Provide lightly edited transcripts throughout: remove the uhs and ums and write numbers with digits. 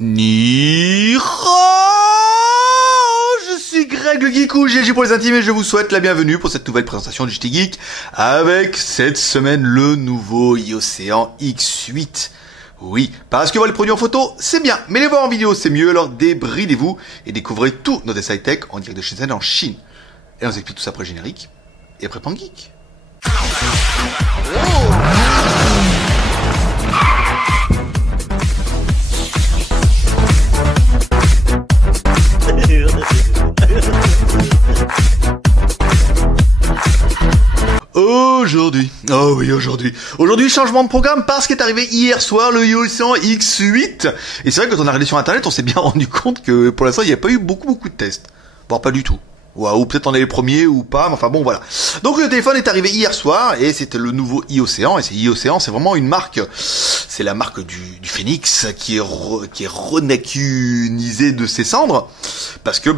Ni je suis Greg le Geek ou GG pour les intimes et je vous souhaite la bienvenue pour cette nouvelle présentation de JT Geek avec cette semaine le nouveau Océan X8. Oui, parce que voir les produits en photo, c'est bien, mais les voir en vidéo, c'est mieux, alors débridez-vous et découvrez tout nos Desai Tech en direct de Shenzhen en Chine. Et on vous explique tout ça après le générique et après Pan Geek. Aujourd'hui, changement de programme parce qu'est arrivé hier soir le Océan X8. Et c'est vrai que quand on a regardé sur internet, on s'est bien rendu compte que pour l'instant, il n'y a pas eu beaucoup de tests. Voire pas du tout. Ou peut-être on est les premiers ou pas, mais enfin bon voilà. Donc le téléphone est arrivé hier soir et c'était le nouveau Océan. Et c'est Océan, c'est vraiment une marque, c'est la marque du Phénix qui est renacunisée de ses cendres. Parce que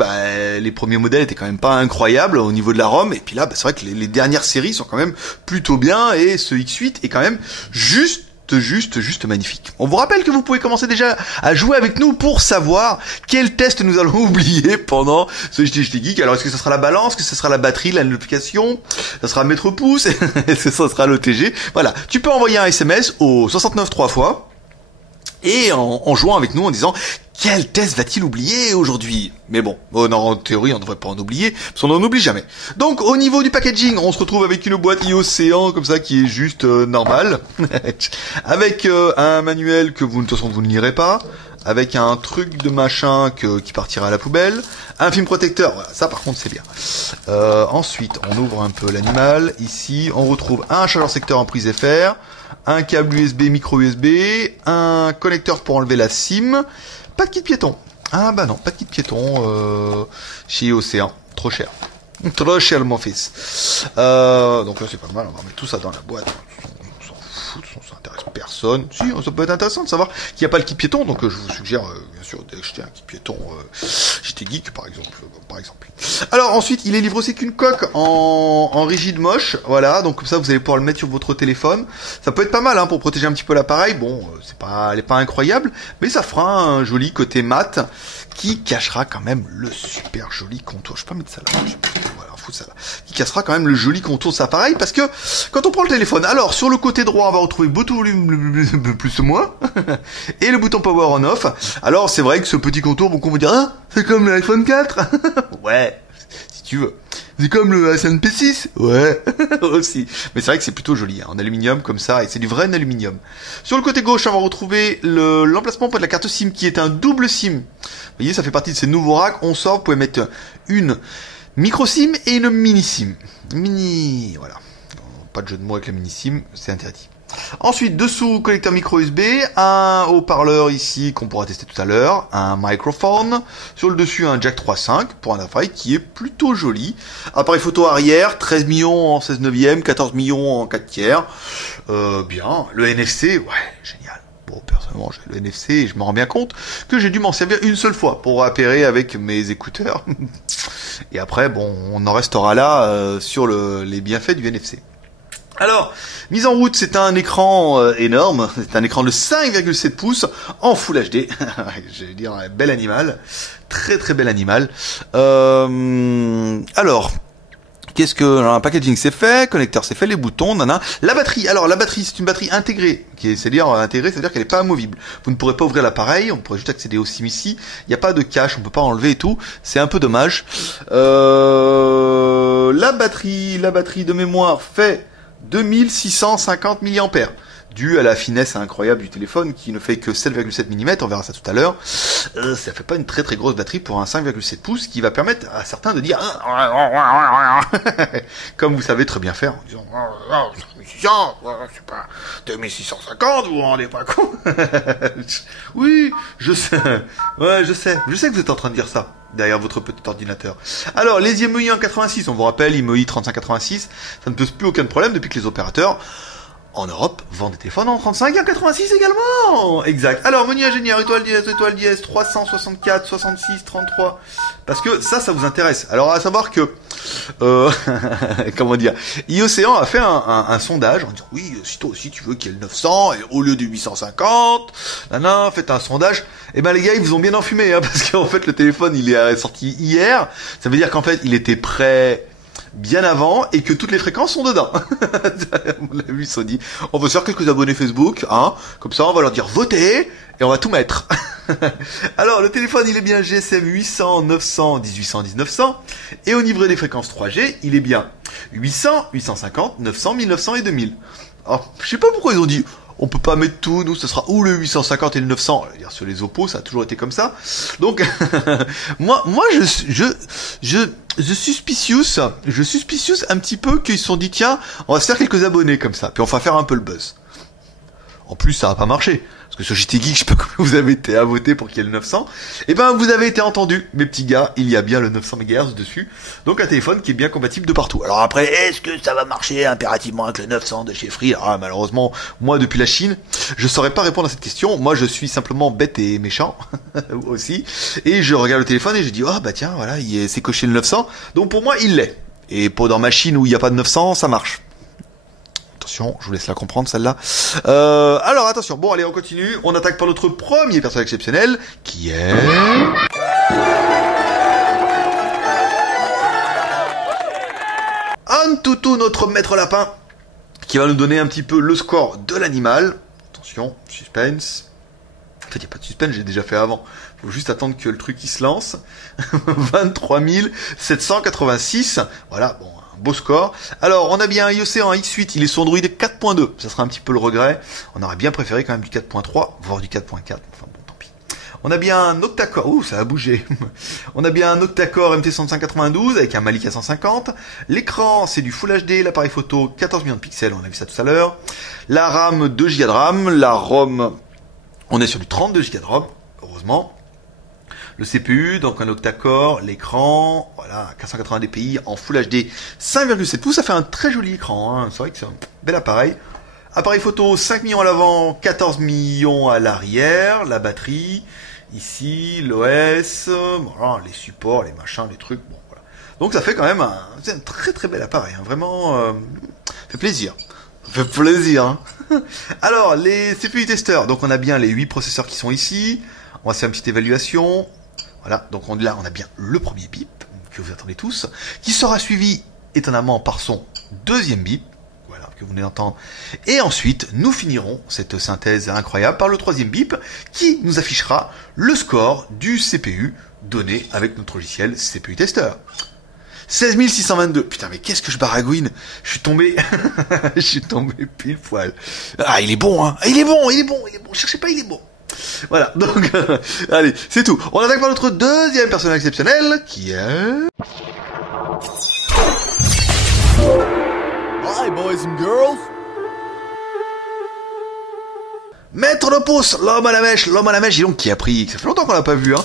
les premiers modèles étaient quand même pas incroyables au niveau de la ROM. Et puis là, c'est vrai que les dernières séries sont quand même plutôt bien. Et ce X8 est quand même juste magnifique. On vous rappelle que vous pouvez commencer déjà à jouer avec nous pour savoir quel test nous allons oublier pendant ce JT Geek. Alors est-ce que ce sera la balance, est-ce que ce sera la batterie, la notification, ça sera mètre pouce, est-ce que ça sera l'OTG. Voilà, tu peux envoyer un SMS au 69 3 fois et en jouant avec nous en disant quel test va-t-il oublier aujourd'hui? Mais bon, en théorie, on ne devrait pas en oublier, parce qu'on n'en oublie jamais. Donc, au niveau du packaging, on se retrouve avec une boîte Océan, comme ça, qui est juste normale. Avec un manuel que de toute façon, vous ne lirez pas. Avec un truc de machin qui partira à la poubelle. Un film protecteur, voilà, ça par contre, c'est bien. Ensuite, on ouvre un peu l'animal. Ici, on retrouve un chargeur secteur en prise FR, un câble USB, micro USB, un connecteur pour enlever la SIM. Pas de kit piéton. Ah bah non, pas de kit piéton chez Océan. Trop cher. Trop cher mon fils. Donc là c'est pas mal, on va mettre tout ça dans la boîte. On s'en fout, ça intéresse personne. Si, ça peut être intéressant de savoir qu'il n'y a pas le kit piéton, donc je vous suggère bien sûr d'acheter un kit piéton JT Geek par exemple. Alors ensuite, il est livré aussi qu'une coque en rigide moche, voilà, donc comme ça vous allez pouvoir le mettre sur votre téléphone. Ça peut être pas mal pour protéger un petit peu l'appareil. Bon, elle est pas incroyable, mais ça fera un joli côté mat qui cachera quand même le super joli contour. Je peux pas mettre ça là. Voilà, foutre ça là. Qui cachera quand même le joli contour de cet appareil parce que quand on prend le téléphone, alors sur le côté droit, on va retrouver le bouton volume plus ou moins et le bouton power on off. Alors c'est vrai que ce petit contour, bon, on va dire ah, c'est comme l'iPhone 4. Ouais, si tu veux. C'est comme le SNP6. Ouais, aussi. Mais c'est vrai que c'est plutôt joli, en aluminium comme ça, et c'est du vrai aluminium. Sur le côté gauche, on va retrouver l'emplacement pour la carte SIM qui est un double SIM. Vous voyez, ça fait partie de ces nouveaux racks. On sort, vous pouvez mettre une micro SIM et une mini SIM. Voilà. Pas de jeu de mots avec la mini SIM, c'est interdit. Ensuite, dessous, connecteur micro USB, un haut-parleur ici qu'on pourra tester tout à l'heure, un microphone, sur le dessus un jack 3.5 pour un appareil qui est plutôt joli. Appareil photo arrière, 13 millions en 16 neuvième, 14 millions en 4 tiers. Bien, le NFC, ouais, génial. Bon, personnellement, j'ai le NFC et je me rends bien compte que j'ai dû m'en servir une seule fois pour appairer avec mes écouteurs. Et après, bon, on en restera là sur les bienfaits du NFC. Alors, mise en route, c'est un écran énorme, c'est un écran de 5,7 pouces en Full HD, j'allais dire un bel animal, très bel animal. Alors, un packaging c'est fait, connecteur c'est fait, les boutons, nana. La batterie, c'est une batterie intégrée, c'est-à-dire qu'elle n'est pas amovible. Vous ne pourrez pas ouvrir l'appareil, on pourrait juste accéder au SIM ici, il n'y a pas de cache, on peut pas enlever et tout, c'est un peu dommage. La batterie de mémoire fait 2650 mAh, dû à la finesse incroyable du téléphone qui ne fait que 7,7 mm, on verra ça tout à l'heure. Ça fait pas une très grosse batterie pour un 5,7 pouces qui va permettre à certains de dire comme vous savez très bien faire en disant 2600, c'est pas 2650, vous vous rendez pas compte. Oui, je sais. Ouais, je sais que vous êtes en train de dire ça derrière votre petit ordinateur. Alors, les IMEI en 86, on vous rappelle, IMEI 3586, ça ne pose plus aucun problème depuis que les opérateurs en Europe, vend des téléphones en 35 et en 86 également. Exact. Alors, menu ingénieur, étoile dièse, 364, 66, 33. Parce que ça vous intéresse. Alors, à savoir que, comment dire, iOcéan a fait un sondage en disant, oui, si toi aussi tu veux qu'il y ait le 900, et au lieu du 850, faites un sondage. Eh ben, les gars, ils vous ont bien enfumé, hein, parce qu'en fait, le téléphone, il est sorti hier. Ça veut dire qu'en fait, il était prêt bien avant et que toutes les fréquences sont dedans. On l'a vu, ils se sont dit, on va se faire quelques abonnés Facebook, hein, comme ça on va leur dire votez et on va tout mettre. Alors le téléphone il est bien GSM 800, 900, 1810, 900 et au niveau des fréquences 3G il est bien 800, 850, 900, 1900 et 2000. Alors je sais pas pourquoi ils ont dit on peut pas mettre tout, nous ce sera ou le 850 et le 900. Dire sur les Oppo, ça a toujours été comme ça. Donc moi je suspicious un petit peu qu'ils se sont dit tiens, on va se faire quelques abonnés comme ça, puis on va faire un peu le buzz. En plus ça a pas marché. Parce que sur JT Geek, je sais pas combien vous avez été à voter pour qu'il y ait le 900. Eh ben, vous avez été entendus, mes petits gars, il y a bien le 900 MHz dessus. Donc un téléphone qui est bien compatible de partout. Alors après, est-ce que ça va marcher impérativement avec le 900 de chez Free? Ah, malheureusement, moi depuis la Chine, je saurais pas répondre à cette question. Moi, je suis simplement bête et méchant aussi. Et je regarde le téléphone et je dis, oh bah tiens, voilà, c'est coché le 900. Donc pour moi, il l'est. Et pour dans ma Chine où il n'y a pas de 900, ça marche. Attention, je vous laisse la comprendre celle-là. Alors attention, bon allez on continue, on attaque par notre premier personnage exceptionnel, qui est... Antutu, notre maître lapin, qui va nous donner un petit peu le score de l'animal. Attention, suspense. En fait, il n'y a pas de suspense, j'ai déjà fait avant. Faut juste attendre que le truc il se lance. 23 786. Voilà, bon, un beau score. Alors, on a bien un iOcéan X8, il est sur Android 4.2. Ça sera un petit peu le regret. On aurait bien préféré quand même du 4.3, voire du 4.4. Enfin bon, tant pis. On a bien un octa-core. Ouh, ça a bougé. On a bien un octa-core MT6592 avec un Mali K150. L'écran, c'est du Full HD. L'appareil photo, 14 millions de pixels. On a vu ça tout à l'heure. La RAM, 2 Go de RAM. La ROM, on est sur du 32 Go de ROM. Heureusement. Le CPU, donc un octa-core, l'écran, voilà, 480 dpi en Full HD 5,7 pouces, ça fait un très joli écran, hein. C'est vrai que c'est un bel appareil. Appareil photo, 5 millions à l'avant, 14 millions à l'arrière, la batterie, ici, l'OS, voilà, les supports, les machins, les trucs, bon, voilà. Donc ça fait quand même c'est un très très bel appareil, hein. Vraiment, fait plaisir. Ça fait plaisir, hein. Alors, les CPU testeurs, donc on a bien les 8 processeurs qui sont ici, on va faire une petite évaluation. Voilà, donc là on a bien le premier bip, que vous attendez tous, qui sera suivi étonnamment par son deuxième bip, voilà, que vous venez d'entendre. Et ensuite, nous finirons cette synthèse incroyable par le troisième bip, qui nous affichera le score du CPU donné avec notre logiciel CPU Tester. 16 622. Putain, mais qu'est-ce que je baragouine. Je suis tombé, je suis tombé pile poil. Ah, il est bon, hein. Il est bon. Cherchez pas, il est bon. Voilà, donc, allez, c'est tout. On attaque par notre deuxième personnage exceptionnel, qui est... Hi, boys and girls. Maître le pouce, l'homme à la mèche, dis donc, qui a pris... Ça fait longtemps qu'on l'a pas vu, hein.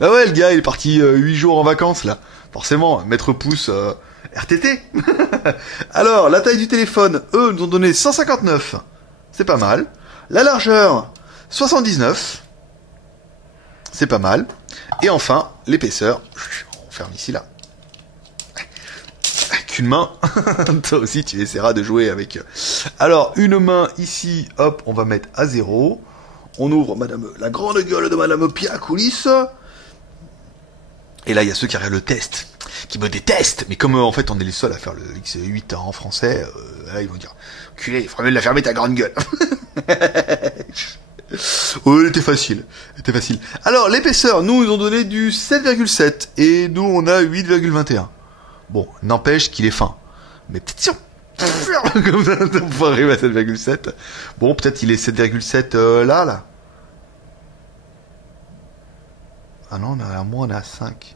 Bah ouais, le gars, il est parti 8 jours en vacances, là. Forcément, maître pouce, RTT. Alors, la taille du téléphone, eux, nous ont donné 159. C'est pas mal. La largeur... 79, c'est pas mal. Et enfin, l'épaisseur, on ferme ici là. Avec une main, toi aussi tu essaieras de jouer avec. Alors, une main ici, hop, on va mettre à 0. On ouvre la grande gueule de Madame Pia Coulis. Et là, il y a ceux qui regardent le test, qui me détestent. Mais comme en fait on est les seuls à faire le X8 en français, là ils vont dire, culé, il faudrait mieux de la fermer ta grande gueule. Oh, elle était facile. Alors, l'épaisseur, nous, ils ont donné du 7,7 et nous, on a 8,21. Bon, n'empêche qu'il est fin. Mais peut-être si on... Comme ça, on peut arriver à 7,7. Bon, peut-être il est 7,7 là. Ah non, on est à 5.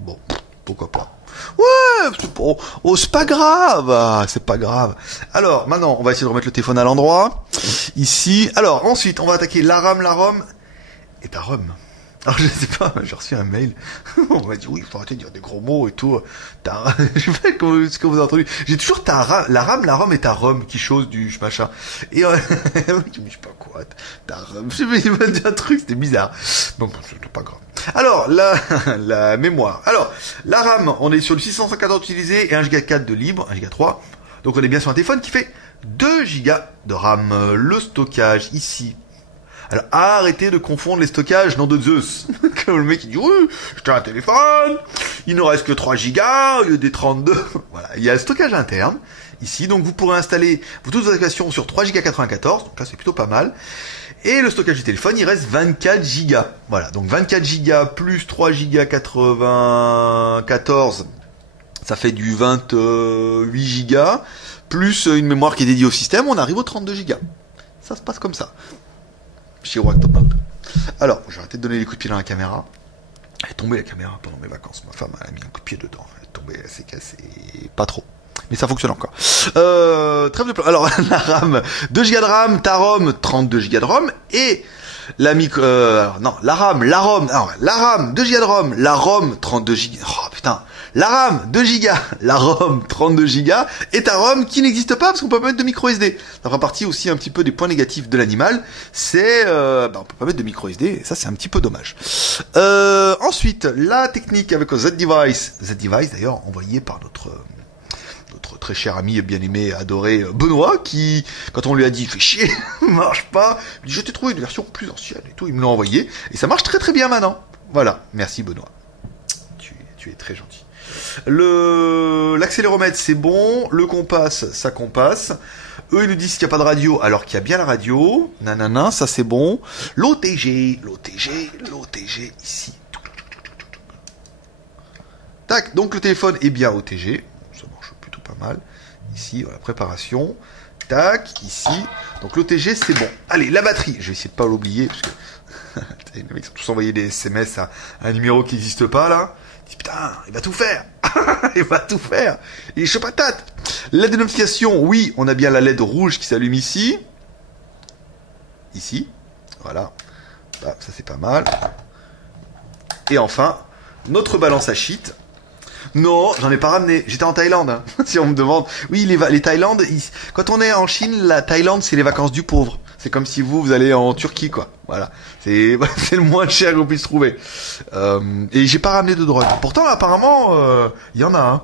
Bon, pourquoi pas. Ouais, c'est pas grave, c'est pas grave. Alors, maintenant, on va essayer de remettre le téléphone à l'endroit. Ici. Alors, ensuite, on va attaquer la RAM, la ROM et ta ROM. Alors je sais pas, j'ai reçu un mail, on m'a dit oui, il faut arrêter de dire des gros mots et tout. Je sais pas ce que vous avez entendu. J'ai toujours la ROM et ta ROM qui chose du machin. Et le mec il me dit je sais pas quoi, ta ROM, je sais pas, il m'a dit un truc, c'était bizarre. Donc c'était pas grave. Alors la mémoire. Alors la RAM, on est sur le 614 utilisé et 1 Go 4 de libre, 1 Go 3. Donc on est bien sur un téléphone qui fait 2 Go de RAM. Le stockage ici. Alors arrêtez de confondre les stockages, nom de Zeus. Comme le mec qui dit oui, j'ai un téléphone, il ne reste que 3 gigas au lieu des 32. Voilà, il y a le stockage interne ici, donc vous pourrez installer toutes vos applications sur 3 Go 94, donc là c'est plutôt pas mal. Et le stockage du téléphone, il reste 24 gigas. Voilà, donc 24 gigas plus 3 Go 94, ça fait du 28 gigas, plus une mémoire qui est dédiée au système, on arrive aux 32 gigas. Ça se passe comme ça. Chez Wactopmouth. Alors, j'ai arrêté de donner les coups de pied dans la caméra. Elle est tombée la caméra pendant mes vacances. Ma femme elle a mis un coup de pied dedans. Elle est tombée, elle s'est cassée. Pas trop. Mais ça fonctionne encore. Trêve de plan. Alors, la RAM, 2 Go de RAM, ta ROM, 32 Go de ROM, et la micro, la RAM, 2 Go de ROM, la ROM, 32 Go. Oh putain. La RAM, 2 Go, la ROM, 32 Go, et ta ROM qui n'existe pas parce qu'on peut pas mettre de micro SD. Ça fera partie aussi un petit peu des points négatifs de l'animal. C'est, on peut pas mettre de micro SD, et ça c'est un petit peu dommage. Ensuite, la technique avec le Z-Device d'ailleurs envoyé par notre très cher ami, bien aimé, adoré Benoît, qui, quand on lui a dit fais chier, marche pas, il dit je t'ai trouvé une version plus ancienne et tout, il me l'a envoyé, et ça marche très très bien maintenant. Voilà, merci Benoît. Tu es très gentil. L'accéléromètre c'est bon, le compass ça compasse. Eux ils nous disent qu'il n'y a pas de radio alors qu'il y a bien la radio. Nanana, ça c'est bon. L'OTG ici. Tac, donc le téléphone est bien OTG. Ça marche plutôt pas mal. Ici, la préparation. Tac, ici. Donc l'OTG c'est bon. Allez, la batterie, je vais essayer de pas l'oublier parce que les mecs ont tous envoyé des SMS à un numéro qui n'existe pas là. Putain, il va tout faire. Il va tout faire. Il est chaud patate. LED de notification, oui, on a bien la LED rouge qui s'allume ici. Ici. Voilà. Bah, ça c'est pas mal. Et enfin, notre balance à shit. Non, j'en ai pas ramené. J'étais en Thaïlande. Hein. Si on me demande. Oui, les Thaïlandes, quand on est en Chine, la Thaïlande, c'est les vacances du pauvre. C'est comme si vous allez en Turquie, quoi. Voilà. C'est le moins cher qu'on puisse trouver. Et j'ai pas ramené de drogue. Pourtant, apparemment, il y en a. Hein.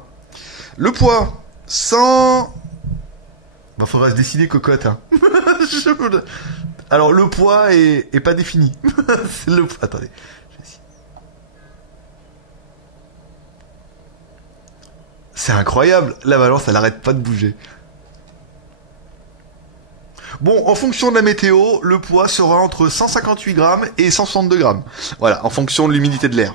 Le poids, 100... Bah, faudra se décider, cocotte. Hein. Alors, le poids est pas défini. C'est le poids. Attendez. C'est incroyable. La balance, elle arrête pas de bouger. Bon, en fonction de la météo, le poids sera entre 158 grammes et 162 grammes. Voilà, en fonction de l'humidité de l'air.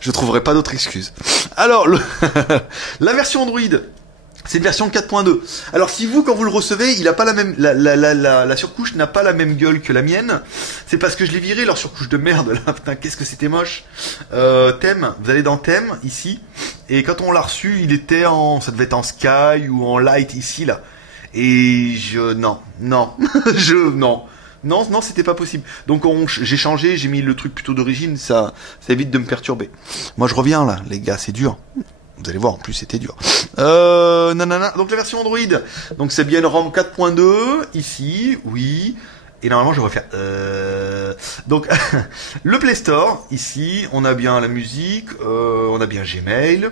Je trouverai pas d'autre excuse. Alors, la version Android, c'est une version 4.2. Alors, si vous, quand vous le recevez, il a pas la même, la surcouche n'a pas la même gueule que la mienne, c'est parce que je l'ai viré, leur surcouche de merde, là. Putain, qu'est-ce que c'était moche. Thème, vous allez dans thème, ici. Et quand on l'a reçu, il était ça devait être en sky ou en light ici, là. Et non, c'était pas possible. Donc j'ai changé, j'ai mis le truc plutôt d'origine, ça évite de me perturber. Moi je reviens là, les gars, c'est dur. Vous allez voir, en plus c'était dur. Donc la version Android, donc c'est bien ROM 4.2 ici, oui. Et normalement je devrais faire. Donc le Play Store ici, on a bien la musique, on a bien Gmail,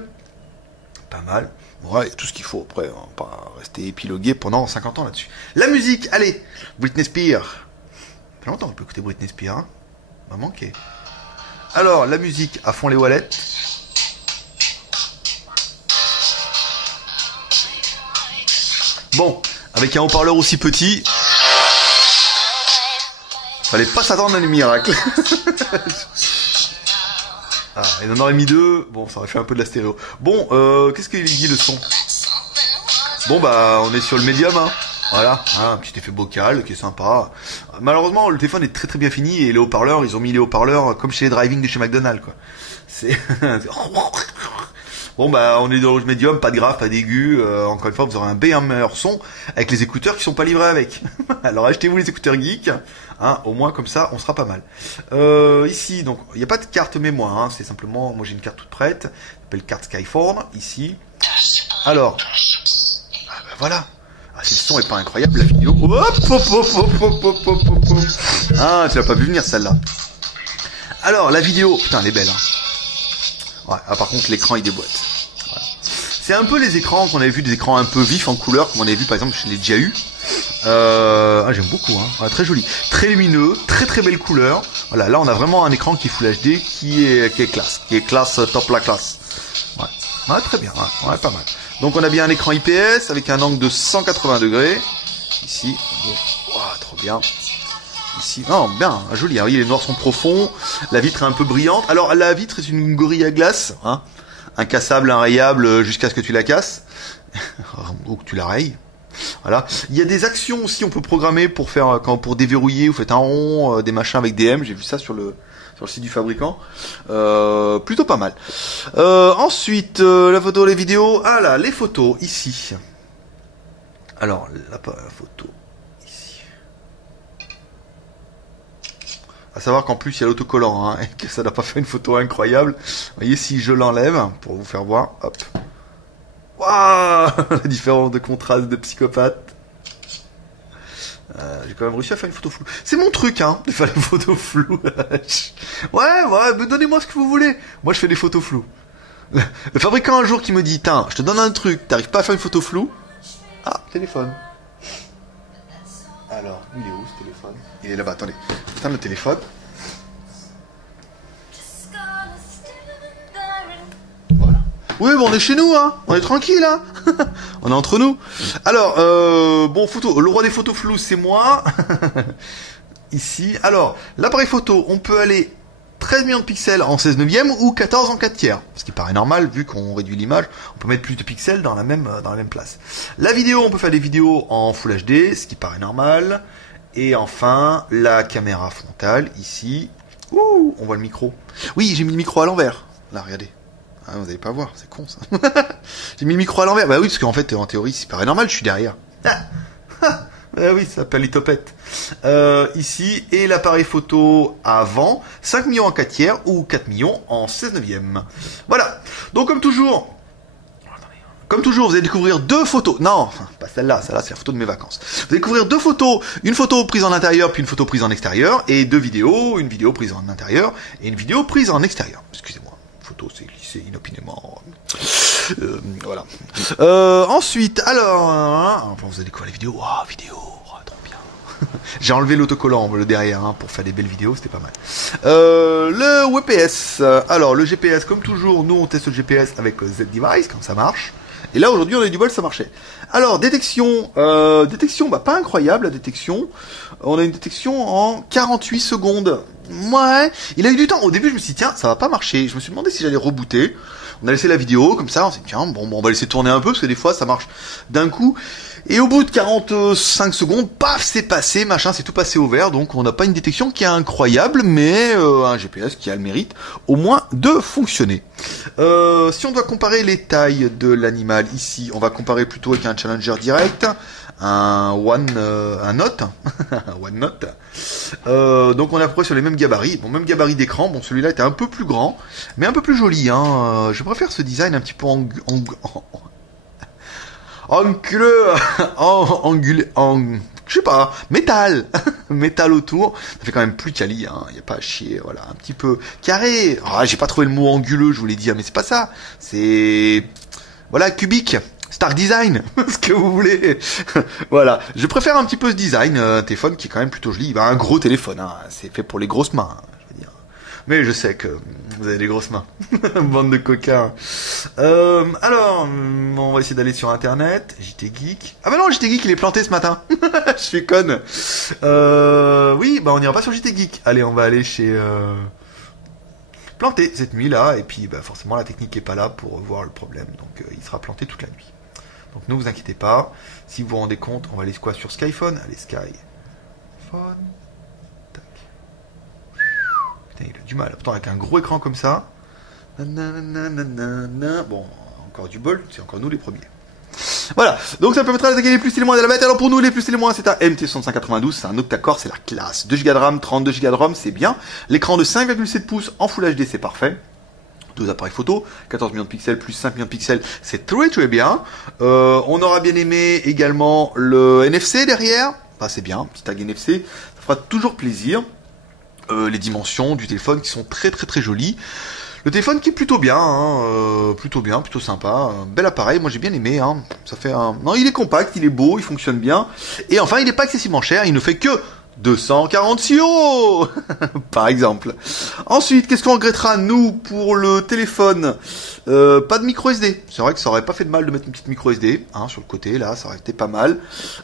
pas mal. Ouais, tout ce qu'il faut. Après, on va pas rester épilogué pendant 50 ans là-dessus. La musique, allez, Britney Spears. Ça fait longtemps qu'on peut écouter Britney Spears, hein. Ça m'a manqué. Alors, la musique, à fond les wallets. Bon, avec un haut-parleur aussi petit, fallait pas s'attendre à des miracles. Ah, il en aurait mis 2. Bon, ça aurait fait un peu de la stéréo. Bon, qu'est-ce qu'il dit le son? Bon, bah, on est sur le médium, hein. Voilà, un petit effet vocal qui est sympa. Malheureusement, le téléphone est très très bien fini et les haut-parleurs, ils ont mis les haut-parleurs comme chez les driving de chez McDonald's, quoi. C'est... Bon bah on est dans le médium, pas de grave, pas d'aigu. Encore une fois, vous aurez un bien meilleur son avec les écouteurs qui sont pas livrés avec. Alors achetez-vous les écouteurs geek, hein, au moins comme ça on sera pas mal. Ici donc il n'y a pas de carte mémoire, hein, c'est simplement, moi j'ai une carte toute prête, s'appelle carte Skyform ici. Alors, voilà. Ah, si le son est pas incroyable, la vidéo. Hop, hop, hop, hop, hop, hop, hop, hop, hop. Ah, tu l'as pas vu venir celle-là. Alors la vidéo, putain elle est belle. Hein. Ouais, ah, par contre l'écran il déboîte. Voilà. C'est un peu les écrans qu'on avait vu, des écrans un peu vifs en couleur, comme on avait vu par exemple chez les déjà eu. Ah, j'aime beaucoup, hein. Ouais, très joli, très lumineux, très très belle couleur. Voilà, là on a vraiment un écran qui est Full HD, qui est classe, top la classe. Ouais, très bien, ouais, pas mal. Donc on a bien un écran IPS avec un angle de 180 degrés. Ici, wow, trop bien. Ici, oh bien, joli. Hein. Oui, les noirs sont profonds, la vitre est un peu brillante. Alors la vitre est une gorille à glace, hein, incassable, inrayable jusqu'à ce que tu la casses ou que tu la rayes. Voilà. Il y a des actions aussi, on peut programmer pour faire pour déverrouiller. Vous faites un rond, des machins avec des M. J'ai vu ça sur le site du fabricant. Plutôt pas mal. Ensuite, la photo, les vidéos. Ah là, les photos ici. Alors la photo. À savoir qu'en plus il y a l'autocollant, hein, et que ça n'a pas fait une photo incroyable. Vous voyez, si je l'enlève, pour vous faire voir, hop. Waouh, la différence de contraste de psychopathe. J'ai quand même réussi à faire une photo floue. C'est mon truc, hein, de faire des photos floues. ouais, mais donnez-moi ce que vous voulez. Moi je fais des photos floues. Le fabricant un jour qui me dit, tiens, je te donne un truc, t'arrives pas à faire une photo floue. Ah, téléphone. Alors, il est où ce téléphone? Il est là-bas, attendez. Attends le téléphone. Voilà. Oui, bon, on est chez nous, hein. On est tranquille, hein. On est entre nous. Alors, bon, photo. Le roi des photos floues, c'est moi. Ici. Alors, l'appareil photo, on peut aller 13 millions de pixels en 16 neuvième ou 14 en 4 tiers. Ce qui paraît normal, vu qu'on réduit l'image, on peut mettre plus de pixels dans la même place. La vidéo, on peut faire des vidéos en Full HD, ce qui paraît normal. Et enfin, la caméra frontale, ici. Ouh, on voit le micro. Oui, j'ai mis le micro à l'envers. Là, regardez. Ah, vous n'allez pas voir, c'est con ça. J'ai mis le micro à l'envers. Bah oui, parce qu'en fait, en théorie, c'est paraît normal, je suis derrière. Ah oui, ça s'appelle les topettes. Ici, et l'appareil photo avant, 5 millions en 4 tiers ou 4 millions en 16 neuvième. Voilà. Donc comme toujours, vous allez découvrir deux photos. Non, pas celle-là, c'est la photo de mes vacances. Vous allez découvrir deux photos, une photo prise en intérieur puis une photo prise en extérieur, et deux vidéos, une vidéo prise en intérieur et une vidéo prise en extérieur. Excusez-moi, photo c'est glissé inopinément. Voilà. Ensuite, alors, vous allez découvrir les vidéos. Oh, vidéo, oh, trop bien. J'ai enlevé l'autocollant le derrière, hein, pour faire des belles vidéos, c'était pas mal. Le WPS. Alors, le GPS, comme toujours, nous on teste le GPS avec Z-Device quand ça marche. Et là aujourd'hui on a eu du bol, ça marchait. Alors détection, bah pas incroyable la détection. On a une détection en 48 secondes. Ouais, il a eu du temps. Au début je me suis dit tiens ça va pas marcher. Je me suis demandé si j'allais rebooter. On a laissé la vidéo comme ça, on s'est dit tiens bon on va laisser tourner un peu parce que des fois ça marche d'un coup. Et au bout de 45 secondes, paf, c'est passé, machin, c'est tout passé au vert. Donc on n'a pas une détection qui est incroyable, mais un GPS qui a le mérite au moins de fonctionner. Si on doit comparer les tailles de l'animal ici, on va comparer plutôt avec un Challenger direct, un Note, un One Note. Donc on est à peu près sur les mêmes gabarits. Bon, même gabarit d'écran. Bon, celui-là était un peu plus grand, mais un peu plus joli. Hein. Je préfère ce design un petit peu je sais pas, métal autour, ça fait quand même plus quali, hein, y a pas à chier, voilà, un petit peu carré, j'ai pas trouvé le mot anguleux, je voulais dire, mais c'est pas ça, c'est, voilà, cubique, Stark Design, ce que vous voulez, voilà, je préfère un petit peu ce design, téléphone qui est quand même plutôt joli, un gros téléphone, hein, c'est fait pour les grosses mains, hein, je veux dire, mais je sais que vous avez des grosses mains, bande de coquins. Alors, on va essayer d'aller sur internet. JT Geek. Ah bah non, JT Geek il est planté ce matin. Je suis conne. Oui, bah on n'ira pas sur JT Geek. Allez, on va aller chez planté cette nuit là. Et puis bah forcément la technique est pas là pour voir le problème. Donc il sera planté toute la nuit. Donc ne vous inquiétez pas. Si vous vous rendez compte, on va aller quoi sur Skyphone. Allez Skyphone. Tac. Putain, il a du mal. Pourtant avec un gros écran comme ça. Bon, encore du bol, c'est encore nous les premiers. Voilà, donc ça permettra d'attaquer les plus et les moins de la bête. Alors pour nous, les plus et les moins, c'est un MT6592, c'est un octa-core, c'est la classe. 2 Go de RAM, 32 Go de ROM, c'est bien. L'écran de 5,7 pouces en Full HD, c'est parfait. 2 appareils photo, 14 millions de pixels plus 5 millions de pixels, c'est très bien. On aura bien aimé également le NFC derrière, bah, c'est bien, petit tag NFC, ça fera toujours plaisir. Les dimensions du téléphone qui sont très jolies. Le téléphone qui est plutôt bien, hein, plutôt sympa, bel appareil, moi j'ai bien aimé, hein. Ça fait un... Non, il est compact, il est beau, il fonctionne bien, et enfin il n'est pas excessivement cher, il ne fait que 246 €, par exemple. Ensuite, qu'est-ce qu'on regrettera, nous, pour le téléphone? Pas de micro SD. C'est vrai que ça aurait pas fait de mal de mettre une petite micro SD, hein, sur le côté, là, ça aurait été pas mal.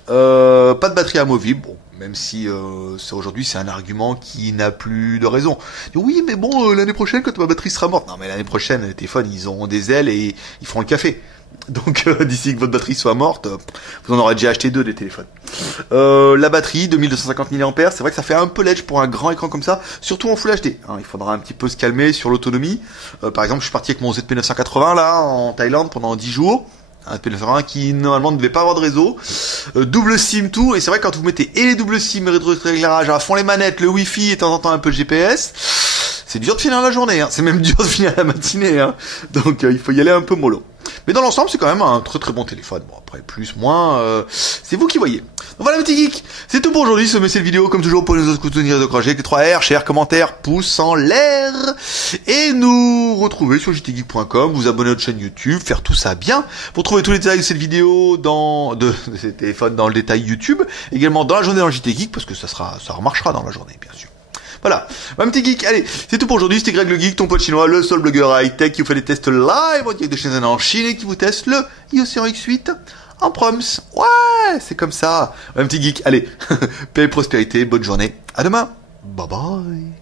Pas de batterie amovible, bon, même si aujourd'hui c'est un argument qui n'a plus de raison. Oui, mais bon, l'année prochaine, quand ma batterie sera morte. Non, mais l'année prochaine, les téléphones, ils auront des ailes et ils feront le café. Donc d'ici que votre batterie soit morte, vous en aurez déjà acheté 2 des téléphones. La batterie, 2250 mAh, c'est vrai que ça fait un peu ledge pour un grand écran comme ça, surtout en Full HD. Hein, il faudra un petit peu se calmer sur l'autonomie. Par exemple, je suis parti avec mon ZP980 là, en Thaïlande pendant 10 jours. Un ZP980 qui normalement ne devait pas avoir de réseau. Double SIM tout, et c'est vrai que quand vous mettez et les doubles SIM, et rétroéclairage, à fond les manettes, le Wi-Fi et de temps en temps un peu le GPS, c'est dur de finir la journée, hein. C'est même dur de finir la matinée, hein. Donc il faut y aller un peu mollo. Mais dans l'ensemble, c'est quand même un très bon téléphone. Bon, après, plus, moins, c'est vous qui voyez. Donc voilà, mes petits geeks. C'est tout pour aujourd'hui. Sommet cette vidéo, comme toujours, pour les autres soutenir de crocher avec les 3 R, share, commentaire, pouce en l'air. Et nous retrouver sur jtgeek.com, vous abonner à notre chaîne YouTube, faire tout ça bien. Pour trouver tous les détails de cette vidéo de ces téléphones dans le détail YouTube. Également dans la journée dans JT Geek, parce que ça remarchera dans la journée, bien sûr. Voilà, un petit geek, allez, c'est tout pour aujourd'hui, c'était Greg le Geek, ton pote chinois, le seul blogueur high-tech qui vous fait des tests live en direct de Shenzhen en Chine et qui vous teste le iOS X8 en proms. Ouais, c'est comme ça. Un petit geek, allez, paix et prospérité, bonne journée, à demain, bye bye.